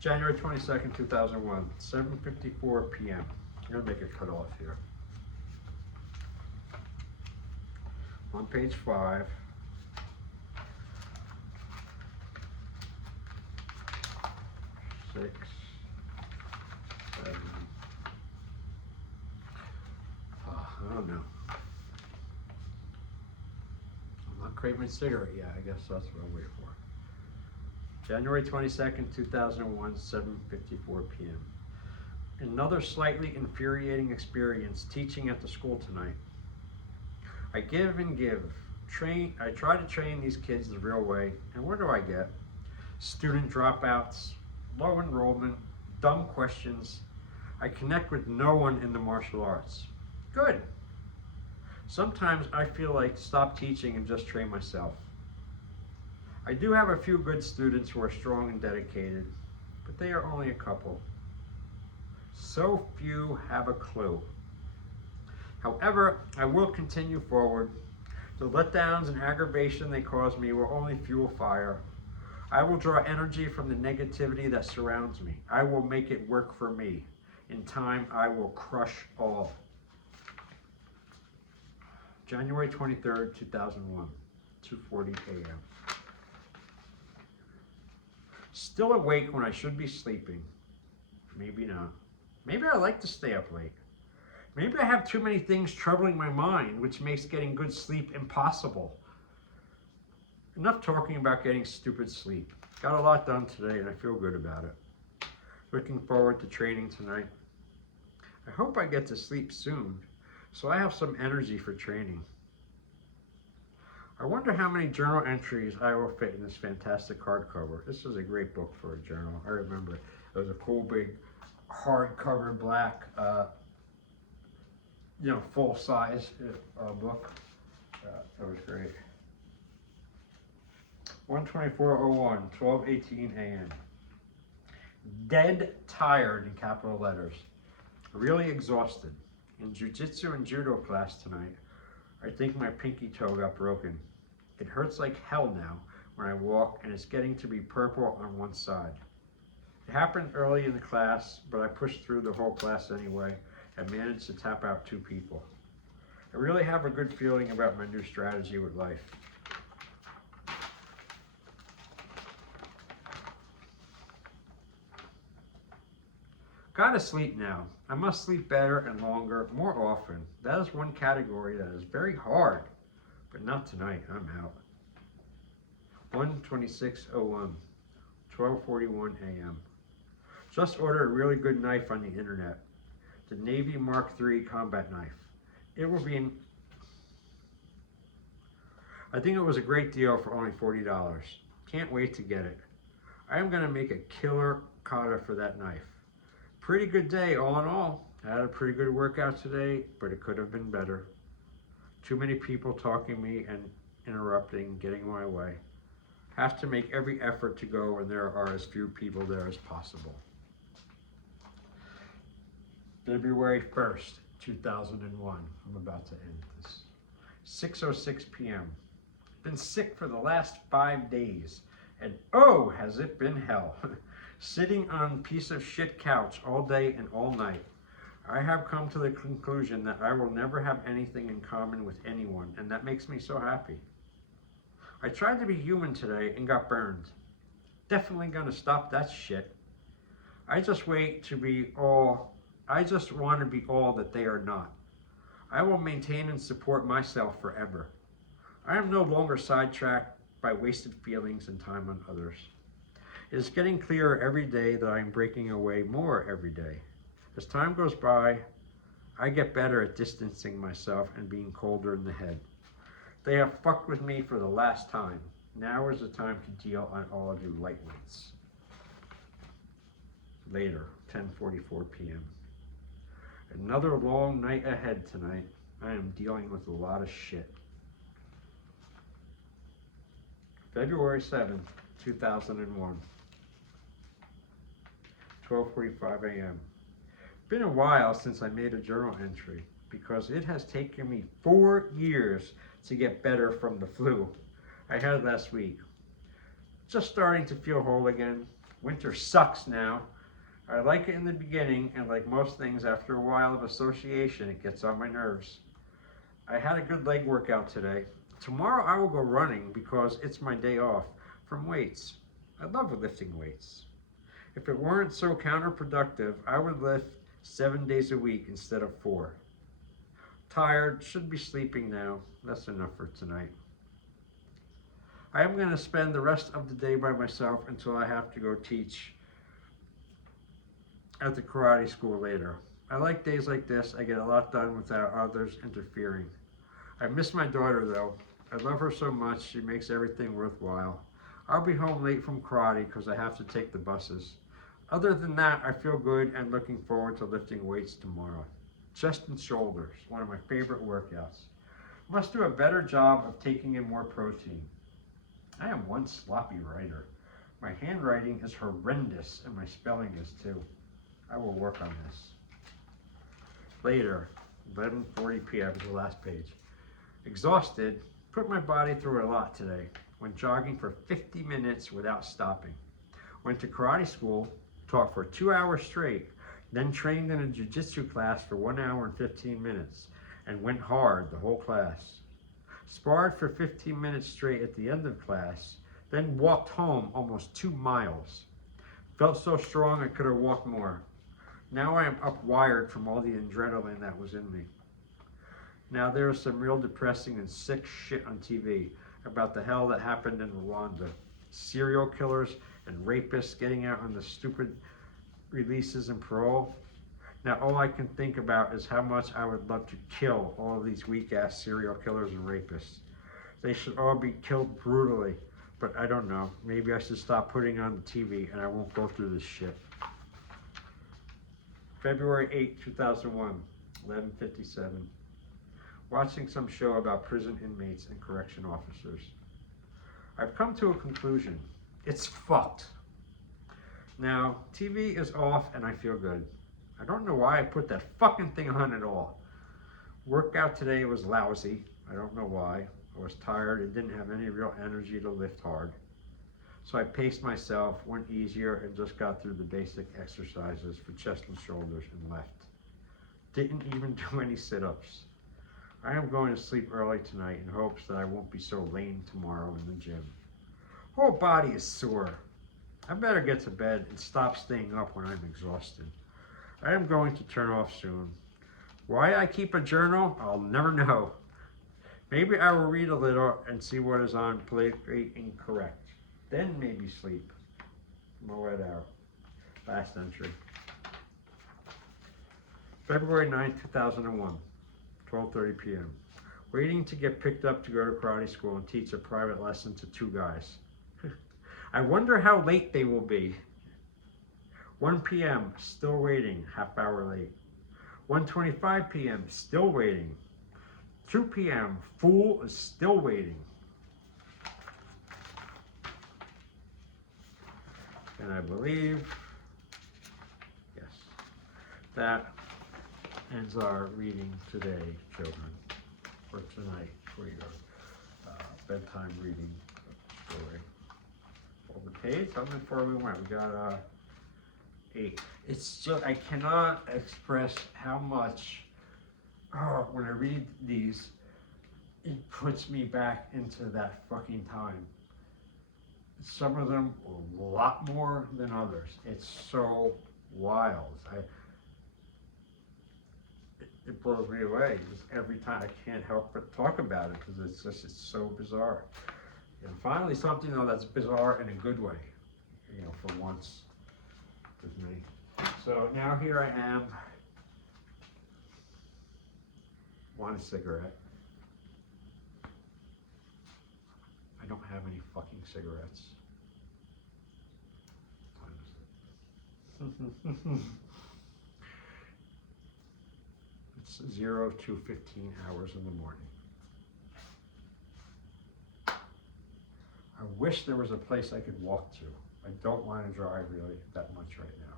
January 22nd, 2001, 7:54 p.m. I'm going to make a cut off here. On page 5. Six, 7. I don't know. I'm not craving a cigarette yet. I guess that's what I'll wait for. January 22nd, 2001, 7:54 p.m. Another slightly infuriating experience teaching at the school tonight. I give and give. I try to train these kids the real way, and what do I get? Student dropouts, low enrollment, dumb questions. I connect with no one in the martial arts. Good. Sometimes I feel like stop teaching and just train myself. I do have a few good students who are strong and dedicated, but they are only a couple. So few have a clue. However, I will continue forward. The letdowns and aggravation they cause me will only fuel fire. I will draw energy from the negativity that surrounds me. I will make it work for me. In time, I will crush all. January 23rd, 2001, 2:40 a.m. Still awake when I should be sleeping. Maybe not. Maybe I like to stay up late. Maybe I have too many things troubling my mind, which makes getting good sleep impossible. Enough talking about getting stupid sleep. Got a lot done today and I feel good about it. Looking forward to training tonight. I hope I get to sleep soon, so I have some energy for training. I wonder how many journal entries I will fit in this fantastic hardcover. This is a great book for a journal. I remember it was a cool big hardcover black, full size book. That was great. 124:01, 12:18 a.m. Dead tired in capital letters. Really exhausted. In jiu-jitsu and judo class tonight, I think my pinky toe got broken. It hurts like hell now when I walk, and it's getting to be purple on one side. It happened early in the class, but I pushed through the whole class anyway and managed to tap out 2 people. I really have a good feeling about my new strategy with life. Gotta sleep now. I must sleep better and longer, more often. That is one category that is very hard, but not tonight. I'm out. 126:01, 12:41 a.m. Just ordered a really good knife on the internet. The Navy Mark III combat knife. It will be I think it was a great deal for only $40. Can't wait to get it. I am going to make a killer kata for that knife. Pretty good day all in all. I had a pretty good workout today, but it could have been better. Too many people talking me and interrupting, getting my way. Have to make every effort to go when there are as few people there as possible. February 1st, 2001. I'm about to end this. 6:06 p.m. Been sick for the last 5 days, and oh, has it been hell. Sitting on a piece of shit couch all day and all night. I have come to the conclusion that I will never have anything in common with anyone, and that makes me so happy. I tried to be human today and got burned. Definitely gonna stop that shit. I just want to be all that they are not. I will maintain and support myself forever. I am no longer sidetracked by wasted feelings and time on others. It is getting clearer every day that I am breaking away more every day. As time goes by, I get better at distancing myself and being colder in the head. They have fucked with me for the last time. Now is the time to deal on all of you lightweights. Later, 10:44 p.m. Another long night ahead tonight. I am dealing with a lot of shit. February 7th, 2001. 12:45 a.m. Been a while since I made a journal entry because it has taken me 4 years to get better from the flu I had last week. Just starting to feel whole again. Winter sucks now. I like it in the beginning, and like most things, after a while of association, it gets on my nerves. I had a good leg workout today. Tomorrow I will go running because it's my day off from weights. I love lifting weights. If it weren't so counterproductive, I would lift 7 days a week instead of 4. Tired, should be sleeping now. That's enough for tonight. I am going to spend the rest of the day by myself until I have to go teach at the karate school later. I like days like this. I get a lot done without others interfering. I miss my daughter though. I love her so much. She makes everything worthwhile. I'll be home late from karate because I have to take the buses. Other than that, I feel good and looking forward to lifting weights tomorrow. Chest and shoulders, one of my favorite workouts. Must do a better job of taking in more protein. I am one sloppy writer. My handwriting is horrendous and my spelling is too. I will work on this. Later, 11:40 p.m. is the last page. Exhausted, put my body through a lot today. Went jogging for 50 minutes without stopping. Went to karate school, taught for 2 hours straight, then trained in a jiu-jitsu class for 1 hour and 15 minutes, and went hard the whole class. Sparred for 15 minutes straight at the end of class, Then walked home almost 2 miles. Felt so strong I could have walked more. Now I am up-wired from all the adrenaline that was in me. Now there is some real depressing and sick shit on TV about the hell that happened in Rwanda. Serial killers and rapists getting out on the stupid releases and parole. Now all I can think about is how much I would love to kill all of these weak-ass serial killers and rapists. They should all be killed brutally, but I don't know. Maybe I should stop putting on the TV and I won't go through this shit. February 8, 2001, 11:57. Watching some show about prison inmates and correction officers. I've come to a conclusion. It's fucked. Now, TV is off and I feel good. I don't know why I put that fucking thing on at all. Workout today was lousy. I don't know why. I was tired and didn't have any real energy to lift hard. So I paced myself, went easier, and just got through the basic exercises for chest and shoulders and left. Didn't even do any sit-ups. I am going to sleep early tonight in hopes that I won't be so lame tomorrow in the gym. Whole body is sore. I better get to bed and stop staying up when I'm exhausted. I am going to turn off soon. Why I keep a journal, I'll never know. Maybe I will read a little and see what is on politically incorrect. Then maybe sleep. MOWAD hour. Last entry. February 9, 2001, 12:30 p.m. Waiting to get picked up to go to karate school and teach a private lesson to 2 guys. I wonder how late they will be. 1 p.m., still waiting, half hour late. 1:25 p.m., still waiting. 2 p.m., fool is still waiting. And I believe, yes, that ends our reading today, children, or tonight for your bedtime reading story. Hold the page. How far we went? We got 8. It's just, I cannot express how much, when I read these, it puts me back into that fucking time. Some of them a lot more than others. It's so wild. It blows me away. Just every time I can't help but talk about it because it's so bizarre. And finally, something though that's bizarre in a good way. You know, for once with me. So now here I am. Want a cigarette? I don't have any fucking cigarettes. What time is it? It's 0 to 15 hours in the morning. I wish there was a place I could walk to. I don't want to drive really that much right now.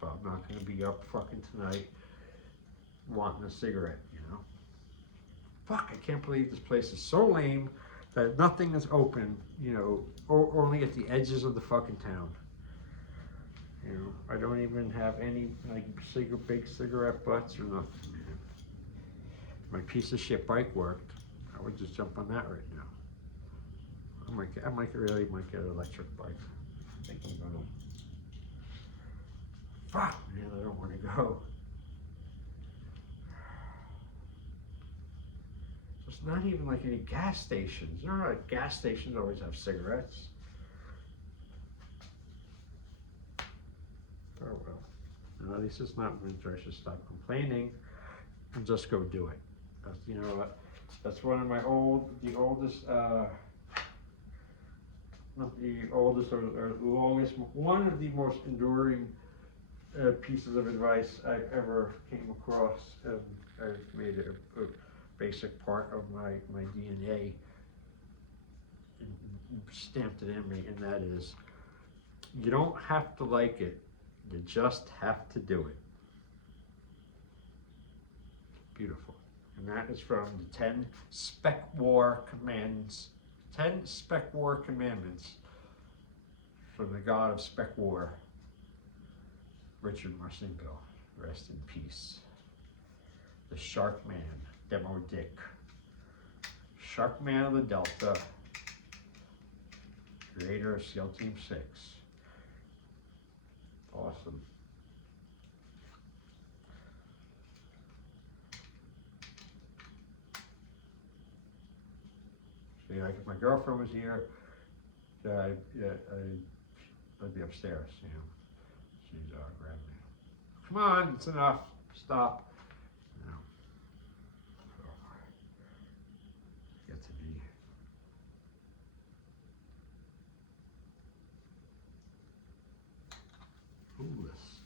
But I'm not going to be up fucking tonight wanting a cigarette, you know? Fuck, I can't believe this place is so lame that nothing is open, you know, only at the edges of the fucking town. You know, I don't even have any like big cigarette butts or nothing, man. If my piece of shit bike worked, I would just jump on that right now. I might get an electric bike. I think I'm gonna. Fuck, man, I don't want to go. There's not even like any gas stations. You know, like gas stations always have cigarettes. Oh well. No, at least it's not winter. I should stop complaining and just go do it. You know what? That's one of my one of the most enduring pieces of advice I've ever came across. I've made it a basic part of my DNA and stamped it in me, and that is, you don't have to like it, you just have to do it. Beautiful. And that is from the 10 Spec War Commandments from the god of Spec War, Richard Marcinko. Rest in peace. The Shark Man. Demo Dick. Sharkman of the Delta. Creator of SEAL Team 6. Awesome. See, like if my girlfriend was here, I'd be upstairs, you know. She's grabbing me. Come on, it's enough. Stop. You know. So, get to be. Ooh, this.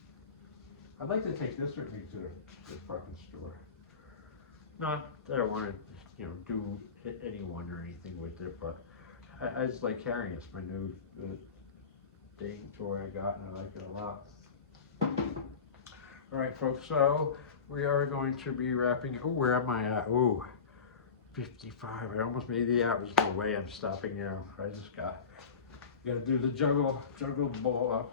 I'd like to take this with me to the fucking store. Not that I want to, you know, do hit anyone or anything with it, but I just like carrying it. It's my new thing toy I got, and I like it a lot. All right, folks, so we are going to be wrapping. Oh, where am I at? Oh, 55. I almost made the hours. No way I'm stopping now. I just got to do the juggle the ball up.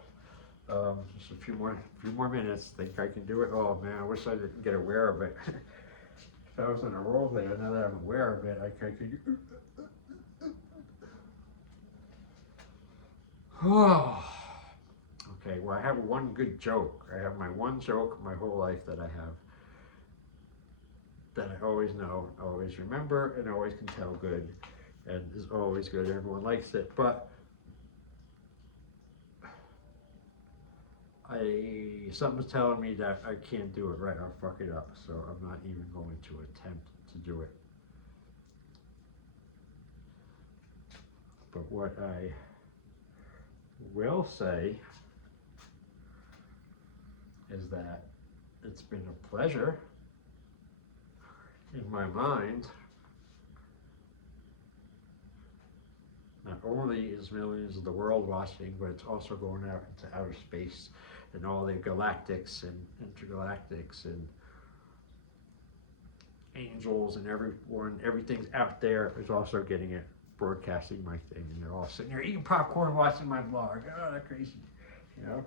Just a few more minutes. Think I can do it? Oh man, I wish I didn't get aware of it. If I was on a roll there, now that I'm aware of it, I could. Oh. Okay, well I have one good joke. I have my one joke my whole life that I have. That I always know, always remember, and always can tell good. And is always good. Everyone likes it. But something's telling me that I can't do it right. I'll fuck it up. So I'm not even going to attempt to do it. But what I will say is that it's been a pleasure in my mind. Not only is millions of the world watching, but it's also going out into outer space and all the galactics and intergalactics and angels and everything's out there is also getting it, broadcasting my thing, and they're all sitting there eating popcorn, watching my vlog. Oh, that's crazy, you know.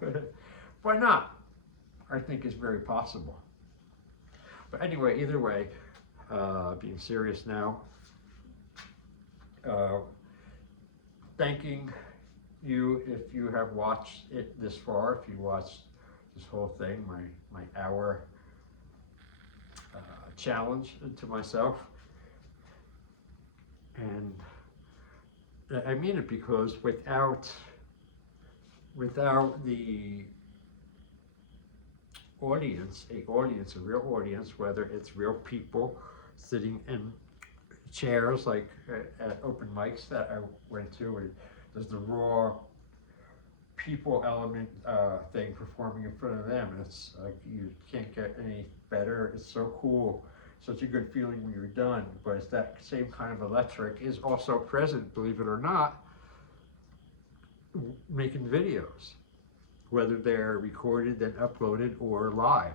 Why not? I think it's very possible. But anyway, either way, being serious now, thanking you if you have watched it this far, if you watched this whole thing, my hour challenge to myself. And I mean it because without the audience, a real audience, whether it's real people sitting in chairs like at open mics that I went to, and there's the raw people element thing performing in front of them. It's like you can't get any better. It's so cool, such a good feeling when you're done. But it's that same kind of electric is also present, believe it or not, making videos, whether they're recorded then uploaded or live.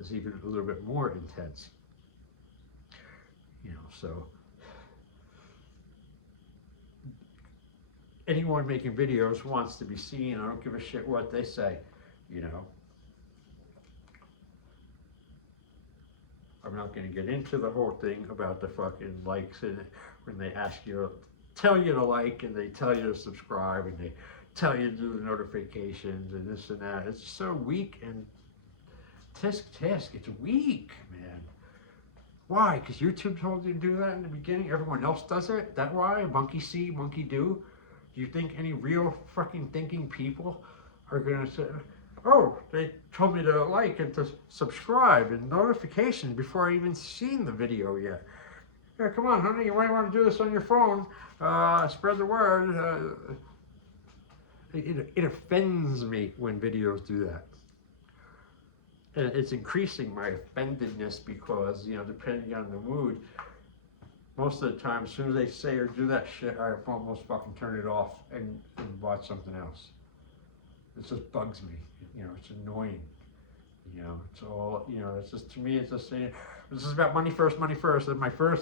It's even a little bit more intense. You know, so anyone making videos wants to be seen. I don't give a shit what they say, you know. I'm not going to get into the whole thing about the fucking likes and when they ask you, tell you to like, and they tell you to subscribe, and they tell you to do the notifications and this and that. It's so weak and tisk. It's weak, man. Why? Because YouTube told you to do that in the beginning? Everyone else does it? That why? Monkey see, monkey do? Do you think any real fucking thinking people are going to say, oh, they told me to like and to subscribe and notifications before I even seen the video yet? Yeah, come on, honey, you might want to do this on your phone. Spread the word. It offends me when videos do that. And it's increasing my offendedness because, you know, depending on the mood, most of the time, as soon as they say or do that shit, I almost fucking turn it off and watch something else. It just bugs me. You know, it's annoying. You know, it's all, you know, it's just, to me, it's just saying, this is about money first. And my first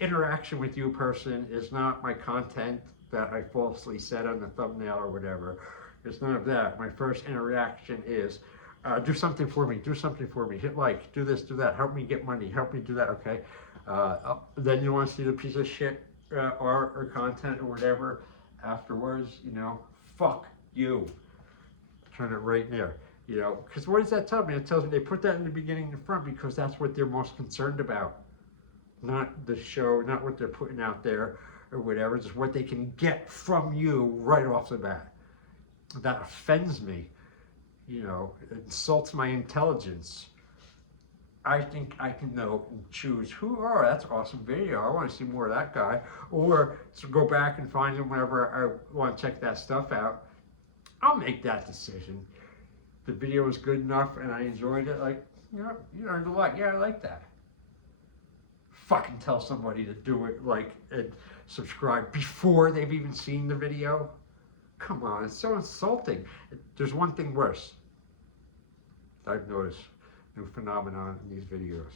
interaction with you, person, is not my content that I falsely said on the thumbnail or whatever. It's none of that. My first interaction is, Do something for me, do something for me, hit like, do this, do that, help me get money, help me do that, okay? Then you want to see the piece of shit art or content or whatever afterwards, you know, fuck you. Turn it right there, you know, because what does that tell me? It tells me they put that in the beginning and the front because that's what they're most concerned about. Not the show, not what they're putting out there or whatever, just what they can get from you right off the bat. That offends me, you know, it insults my intelligence. I think I can know and choose who, oh, that's an awesome video. I want to see more of that guy. Or to go back and find him whenever I want to check that stuff out. I'll make that decision. The video was good enough and I enjoyed it. Like, you learned a lot. Yeah, I like that. Fucking tell somebody to do it, like, and subscribe before they've even seen the video. Come on, it's so insulting. There's one thing worse I've noticed, new phenomenon in these videos.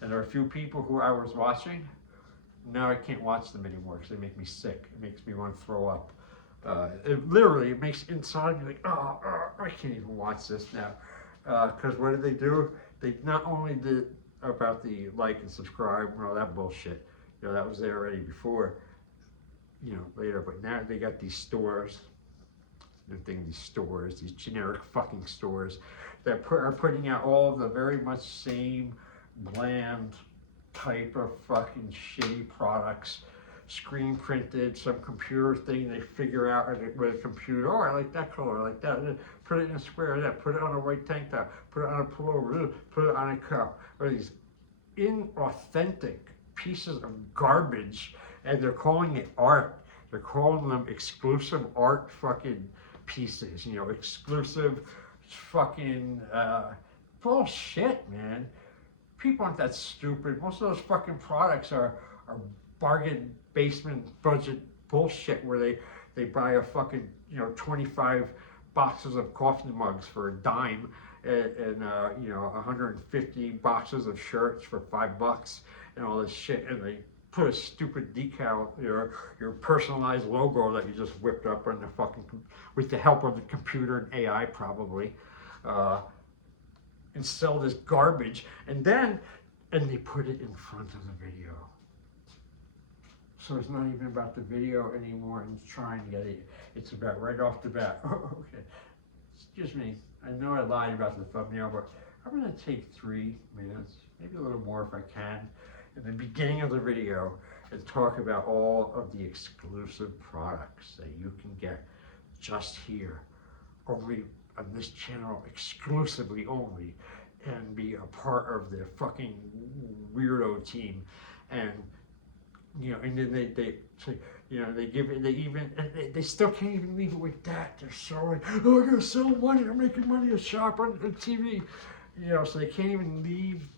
And there are a few people who I was watching, now I can't watch them anymore because they make me sick. It makes me want to throw up. It makes inside me like, I can't even watch this now. Because what do? They not only did about the like and subscribe and all that bullshit, you know, that was there already before, you know, later, but now they got these stores, these generic fucking stores that are putting out all of the very much same bland type of fucking shitty products, screen printed, some computer thing they figure out with a computer. Oh, I like that color, I like that. And then put it in a square, that. Put it on a white tank top, put it on a pullover, put it on a cup. Or these inauthentic pieces of garbage, and they're calling it art. They're calling them exclusive art fucking pieces, you know, exclusive fucking bullshit, man. People aren't that stupid. Most of those fucking products are bargain basement budget bullshit where they buy a fucking, you know, 25 boxes of coffee mugs for a dime and you know, 150 boxes of shirts for $5 and all this shit, and they put a stupid decal, your personalized logo that you just whipped up on the fucking, with the help of the computer and AI probably, and sell this garbage, and they put it in front of the video. So it's not even about the video anymore and trying to get it. It's about right off the bat. Oh, okay. Excuse me. I know I lied about the thumbnail, but I'm going to take 3 minutes, maybe a little more if I can, in the beginning of the video and talk about all of the exclusive products that you can get just here, only on this channel, exclusively only, and be a part of the fucking weirdo team. And you know, and then they say, you know, they give it, they still can't even leave it with that. They're so like, oh, I gotta sell money, I'm making money, a shop on TV, you know, so they can't even leave.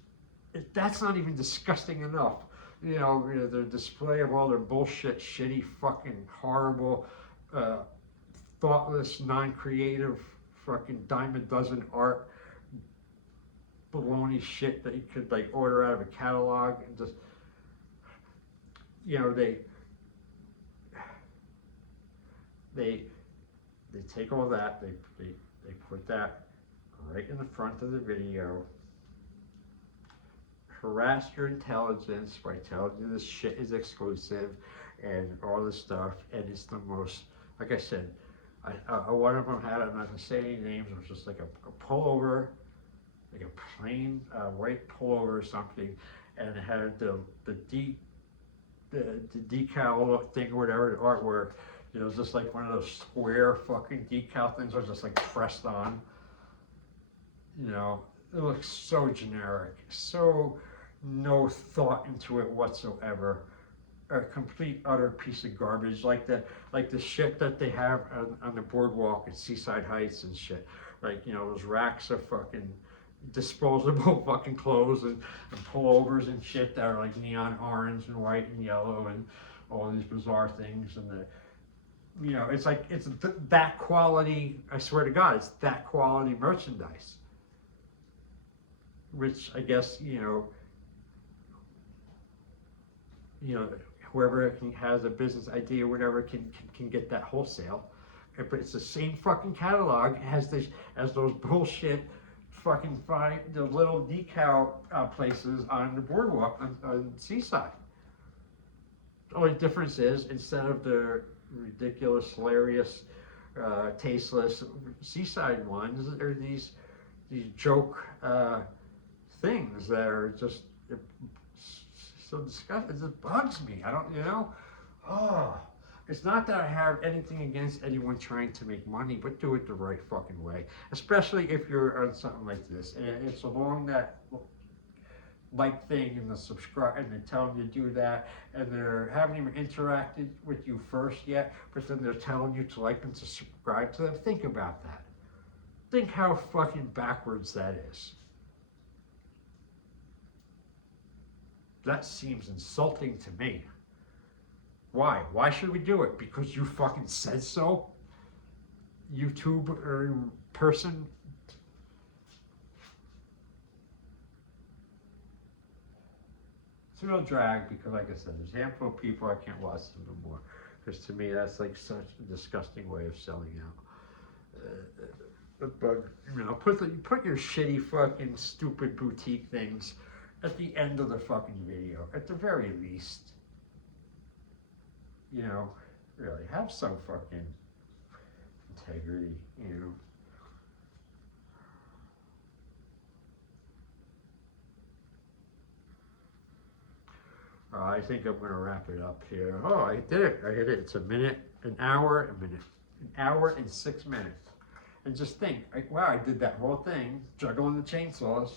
That's not even disgusting enough. You know, their display of all their bullshit, shitty, fucking horrible, thoughtless, non-creative, fucking dime a dozen art, baloney shit that you could like order out of a catalog and just, you know, they take all that, they put that right in the front of the video, harass your intelligence by telling you this shit is exclusive and all this stuff, and it's the most, like I said, one of them had, I'm not gonna say any names, it was just like a pullover, like a plain white pullover or something, and it had the decal thing or whatever, the artwork, you know, just like one of those square fucking decal things was just like pressed on. You know, it looks so generic, so no thought into it whatsoever. A complete utter piece of garbage, like the shit that they have on the boardwalk at Seaside Heights and shit. Like, you know, those racks of fucking disposable fucking clothes and pullovers and shit that are like neon orange and white and yellow and all these bizarre things, and you know, it's like it's that quality. I swear to God, it's that quality merchandise. Which I guess, you know, whoever has a business idea or whatever can get that wholesale, but it's the same fucking catalog as those bullshit fucking the little decal places on the boardwalk on Seaside. The only difference is instead of the ridiculous, hilarious, tasteless Seaside ones, there are these joke things that are just so disgusting. It just bugs me. I don't, oh. It's not that I have anything against anyone trying to make money, but do it the right fucking way. Especially if you're on something like this. And it's along that like thing and the subscribe and they tell them to do that, and they haven't even interacted with you first yet, but then they're telling you to like and to subscribe to them. Think about that. Think how fucking backwards that is. That seems insulting to me. Why? Why should we do it? Because you fucking said so? YouTube person? It's a real drag because, like I said, there's a handful of people I can't watch them no more. Because to me, that's like such a disgusting way of selling out. But, put your shitty fucking stupid boutique things at the end of the fucking video, at the very least. Really, have some fucking integrity, I think I'm gonna wrap it up here. Oh, I did it. I hit it. It's an hour and 6 minutes. And just think, like, wow, I did that whole thing, juggling the chainsaws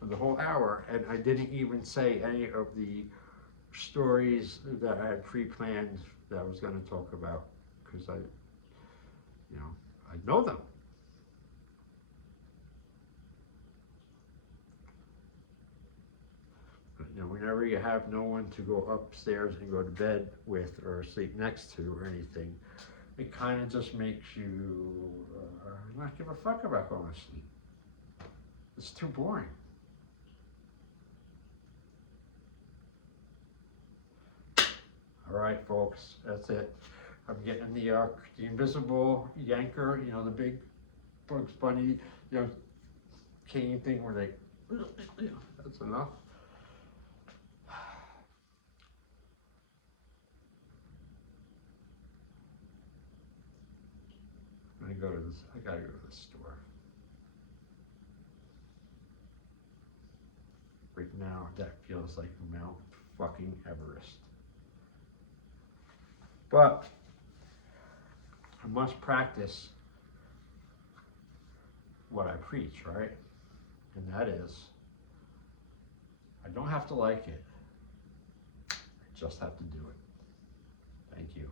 for the whole hour, and I didn't even say any of the stories that I had pre-planned that I was going to talk about, because I know them. But, whenever you have no one to go upstairs and go to bed with or sleep next to or anything, it kind of just makes you not give a fuck about going to sleep. It's too boring. All right, folks, that's it. I'm getting the invisible yanker, the big Bugs Bunny, cane thing where they, that's enough. I gotta go to the store. Right now, that feels like Mount fucking Everest. But I must practice what I preach, right? And that is, I don't have to like it. I just have to do it. Thank you.